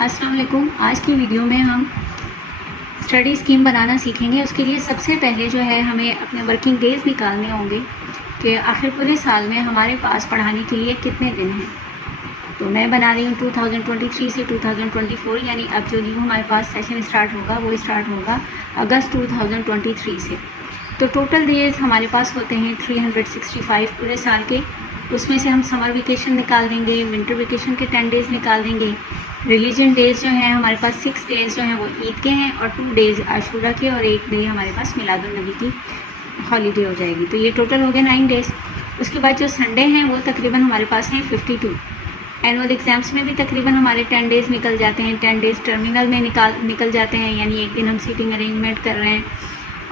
अस्सलाम वालेकुम। आज की वीडियो में हम स्टडी स्कीम बनाना सीखेंगे। उसके लिए सबसे पहले जो है हमें अपने वर्किंग डेज़ निकालने होंगे कि आखिर पूरे साल में हमारे पास पढ़ाने के लिए कितने दिन हैं। तो मैं बना रही हूँ 2023 से 2024, यानी अब जो न्यू हमारे पास सेशन स्टार्ट होगा वो स्टार्ट होगा अगस्त 2023 से। तो टोटल डेज़ हमारे पास होते हैं 365 पूरे साल के। उसमें से हम समर वेकेशन निकाल देंगे, विंटर वेकेशन के 10 डेज़ निकाल देंगे। रिलीजन डेज़ जो हैं हमारे पास 6 डेज़ जो हैं वो ईद के हैं और 2 डेज़ आशूरा के और 1 डे हमारे पास मिलादुन नबी की हॉलीडे हो जाएगी। तो ये टोटल हो गए 9 डेज़। उसके बाद जो संडे हैं वो तकरीबन हमारे पास हैं 52। एनुअल एग्ज़ाम्स में भी तकरीबन हमारे 10 डेज़ निकल जाते हैं। 10 डेज़ टर्मिनल में निकल जाते हैं, यानी एक दिन हम सीटिंग अरेंजमेंट कर रहे हैं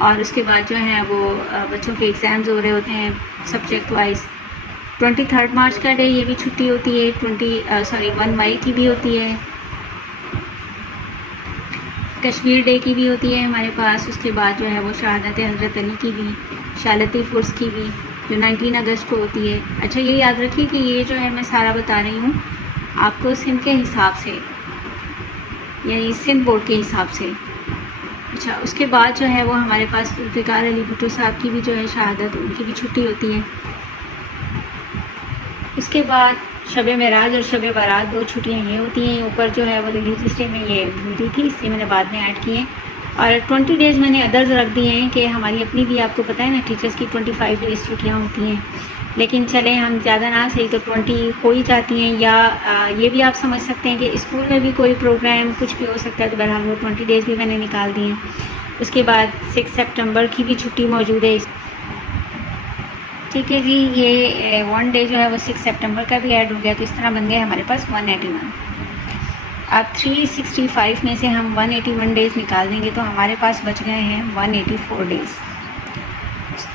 और उसके बाद जो है वो बच्चों के एग्ज़ाम्स हो रहे होते हैं सब्जेक्ट वाइज। 23 मार्च का डे ये भी छुट्टी होती है, 1 मई की भी होती है, कश्मीर डे की भी होती है हमारे पास। उसके बाद जो है वो शहादत हज़रत अली की भी, शालती फुर्स की भी जो 19 अगस्त को होती है। अच्छा, ये याद रखिए कि ये जो है मैं सारा बता रही हूँ आपको सिंध के हिसाब से, यानी सिंध बोर्ड के हिसाब से। अच्छा, उसके बाद जो है वो हमारे पास जुल्फ़िकार अली भुट्टो साहब की भी जो है शहादत, उनकी भी छुट्टी होती है। उसके बाद शब मेराज और शब बारात 2 छुट्टियाँ ये होती हैं। ऊपर जो है वो रिलीजियस डे में ये भूलती थी, इसलिए मैंने बाद में ऐड किए हैं। और 20 डेज़ मैंने अदर्स रख दिए हैं कि हमारी अपनी भी, आपको पता है ना, टीचर्स की 25 डेज़ छुट्टियाँ होती हैं। लेकिन चलें हम ज़्यादा ना सही तो 20 हो ही जाती हैं। या ये भी आप समझ सकते हैं कि स्कूल में भी कोई प्रोग्राम कुछ भी हो सकता है, तो बहरहाल वो 20 डेज़ भी मैंने निकाल दिए हैं। उसके बाद 6 सितंबर की भी छुट्टी मौजूद है। ठीक है जी, ये 1 डे जो है वो 6 सितंबर का भी ऐड हो गया, तो इस तरह बन गया हमारे पास 181। अब 365 में से हम 181 डेज़ निकाल देंगे तो हमारे पास बच गए हैं 184 डेज़।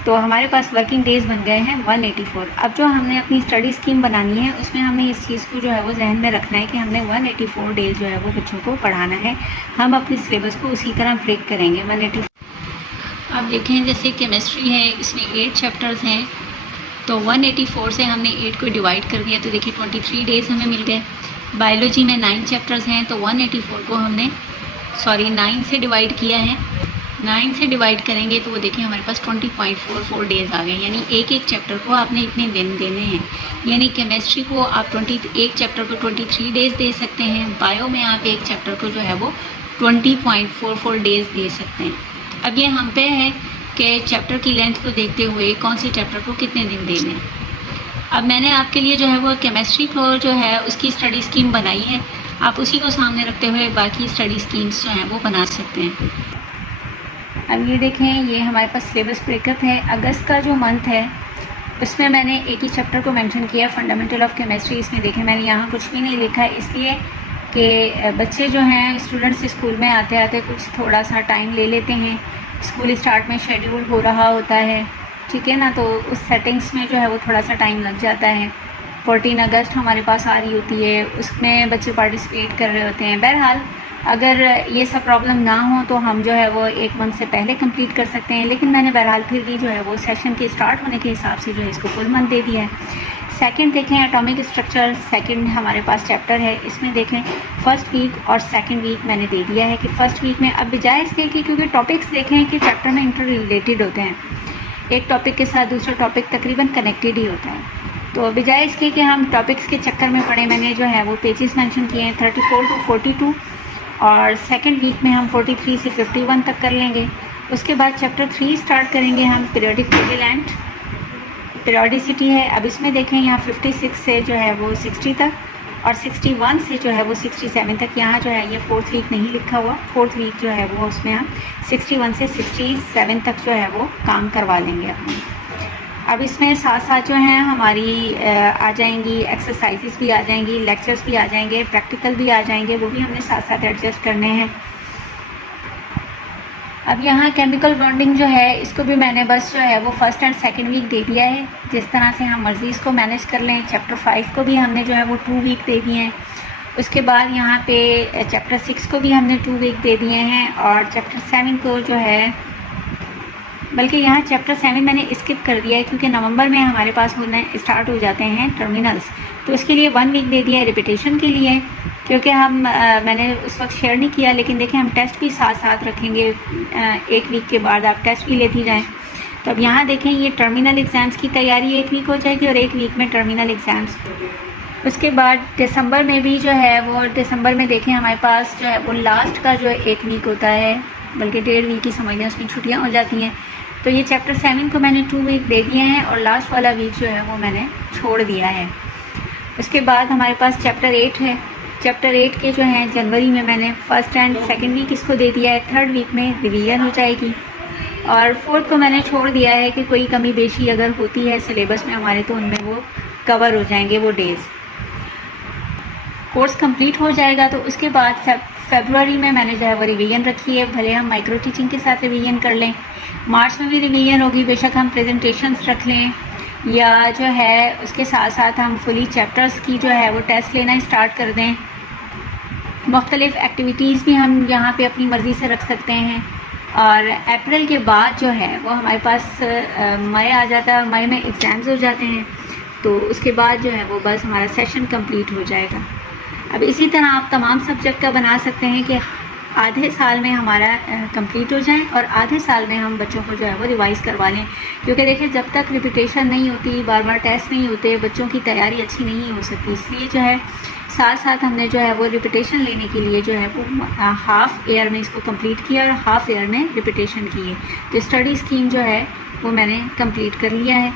तो हमारे पास वर्किंग डेज़ बन गए हैं 184। अब जो हमने अपनी स्टडी स्कीम बनानी है उसमें हमें इस चीज़ को जो है वो जहन में रखना है कि हमने 184 डेज़ जो है वो बच्चों को पढ़ाना है। हम अपनी सिलेबस को उसी तरह ब्रेक करेंगे 184। अब देखें, जैसे केमिस्ट्री है, इसमें 8 चैप्टर्स हैं, तो 184 से हमने 8 को डिवाइड कर दिया, तो देखिए 23 डेज़ हमें मिल गए। बायोलॉजी में 9 चैप्टर्स हैं, तो 184 को हमने 9 से डिवाइड किया है। 9 से डिवाइड करेंगे तो वो देखिए हमारे पास 20.44 डेज़ आ गए, यानी एक चैप्टर को आपने इतने दिन देने हैं। यानी केमिस्ट्री को आप एक चैप्टर को 23 डेज़ दे सकते हैं। बायो में आप एक चैप्टर को जो है वो 20.44 डेज़ दे सकते हैं। अब ये हम पे है कि चैप्टर की लेंथ को देखते हुए कौन से चैप्टर को कितने दिन देने हैं। अब मैंने आपके लिए जो है वो केमिस्ट्री को जो है उसकी स्टडी स्कीम बनाई है, आप उसी को सामने रखते हुए बाकी स्टडी स्कीम्स जो हैं वो बना सकते हैं। अब ये देखें, ये हमारे पास सिलेबस ब्रेकअप है। अगस्त का जो मंथ है उसमें मैंने एक ही चैप्टर को मेंशन किया, फंडामेंटल ऑफ केमिस्ट्री। इसमें देखें मैंने यहाँ कुछ भी नहीं लिखा है, इसलिए कि बच्चे जो हैं स्टूडेंट्स स्कूल में आते आते कुछ थोड़ा सा टाइम ले लेते हैं। स्कूल स्टार्ट में शेड्यूल हो रहा होता है, ठीक है ना, तो उस सेटिंग्स में जो है वो थोड़ा सा टाइम लग जाता है। 14 अगस्त हमारे पास आ रही होती है, उसमें बच्चे पार्टिसिपेट कर रहे होते हैं। बहरहाल अगर ये सब प्रॉब्लम ना हो तो हम जो है वो 1 मंथ से पहले कंप्लीट कर सकते हैं, लेकिन मैंने बहरहाल फिर भी जो है वो सेशन के स्टार्ट होने के हिसाब से जो है इसको फुल मंथ दे दिया है। सेकंड देखें, एटॉमिक स्ट्रक्चर सेकंड हमारे पास चैप्टर है। इसमें देखें फर्स्ट वीक और सेकंड वीक मैंने दे दिया है कि फ़र्स्ट वीक में, अब बजाय इसके कि क्योंकि टॉपिक्स देखें कि चैप्टर में इंटर रिलेटेड होते हैं, एक टॉपिक के साथ दूसरा टॉपिक तकरीबन कनेक्टेड ही होता है, तो बजाय इसके कि हम टॉपिक्स के चक्कर में पढ़ें, मैंने जो है वो पेजेस मेंशन किए हैं 34 to 42। और सेकंड वीक में हम 43 से 51 तक कर लेंगे। उसके बाद चैप्टर 3 स्टार्ट करेंगे हम, पीरियोडिक टेबल एंड पीरियोडिसिटी है। अब इसमें देखें यहाँ 56 से जो है वो 60 तक और 61 से जो है वो 67 तक। यहाँ जो है ये 4th वीक नहीं लिखा हुआ, 4th वीक जो है वो उसमें हम 61 से 67 तक जो है वो काम करवा लेंगे अपने। अब इसमें साथ साथ जो है हमारी आ जाएंगी एक्सरसाइजेस भी आ जाएंगी, लेक्चर्स भी आ जाएंगे, प्रैक्टिकल भी आ जाएंगे, वो भी हमने साथ साथ एडजस्ट करने हैं। अब यहाँ केमिकल बॉन्डिंग जो है इसको भी मैंने बस जो है वो फर्स्ट एंड सेकंड वीक दे दिया है, जिस तरह से हम मर्ज़ी इसको मैनेज कर लें। चैप्टर 5 को भी हमने जो है वो 2 वीक दे दिए हैं। उसके बाद यहाँ पे चैप्टर 6 को भी हमने 2 वीक दे दिए हैं और चैप्टर 7 को जो है, बल्कि यहाँ चैप्टर 7 मैंने स्किप कर दिया है क्योंकि नवंबर में हमारे पास होना स्टार्ट हो जाते हैं टर्मिनल्स, तो इसके लिए 1 वीक दे दिया है रिपीटेशन के लिए। क्योंकि मैंने उस वक्त शेयर नहीं किया, लेकिन देखें हम टेस्ट भी साथ साथ रखेंगे। 1 वीक के बाद आप टेस्ट भी लेती जाएं। तो अब यहाँ देखें ये टर्मिनल एग्ज़ाम्स की तैयारी 1 वीक हो जाएगी और 1 वीक में टर्मिनल एग्ज़ाम्स। उसके बाद दिसंबर में भी जो है वो दिसंबर में देखें हमारे पास जो है वो लास्ट का जो 1 वीक होता है, बल्कि 1.5 वीक की समझ लें, उसमें छुट्टियाँ हो जाती हैं। तो ये चैप्टर 7 को मैंने 2 वीक दे दिए हैं और लास्ट वाला वीक जो है वो मैंने छोड़ दिया है। उसके बाद हमारे पास चैप्टर 8 है। चैप्टर 8 के जो हैं जनवरी में मैंने फर्स्ट एंड सेकंड वीक इसको दे दिया है। 3rd वीक में रिवीजन हो जाएगी और 4th को मैंने छोड़ दिया है कि कोई कमी बेशी अगर होती है सिलेबस में हमारे तो उनमें वो कवर हो जाएंगे वो डेज़। कोर्स कंप्लीट हो जाएगा तो उसके बाद फरवरी में मैंने जो है वो रिवीजन रखी है। भले हम माइक्रो टीचिंग के साथ रिवीजन कर लें, मार्च में भी रिवीजन होगी, बेशक हम प्रेजेंटेशंस रख लें या जो है उसके साथ साथ हम फुली चैप्टर्स की जो है वो टेस्ट लेना स्टार्ट कर दें। मुख्तलिफ़ एक्टिविटीज़ भी हम यहाँ पे अपनी मर्ज़ी से रख सकते हैं। और अप्रैल के बाद जो है वो हमारे पास मई आ जाता है और मई में एग्ज़ाम्स हो जाते हैं। तो उसके बाद जो है वो बस हमारा सेशन कंप्लीट हो जाएगा। अब इसी तरह आप तमाम सब्जेक्ट का बना सकते हैं कि आधे साल में हमारा कंप्लीट हो जाए और आधे साल में हम बच्चों को जो है वो रिवाइज़ करवा लें। क्योंकि देखिए जब तक रिपीटेशन नहीं होती, बार बार टेस्ट नहीं होते, बच्चों की तैयारी अच्छी नहीं हो सकती। इसलिए जो है साथ साथ हमने जो है वो रिपीटेशन लेने के लिए जो है वो हाफ़ ईयर में इसको कंप्लीट किया और हाफ़ ईयर में रिपीटेशन किए। तो स्टडी स्कीम जो है वो मैंने कंप्लीट कर लिया है।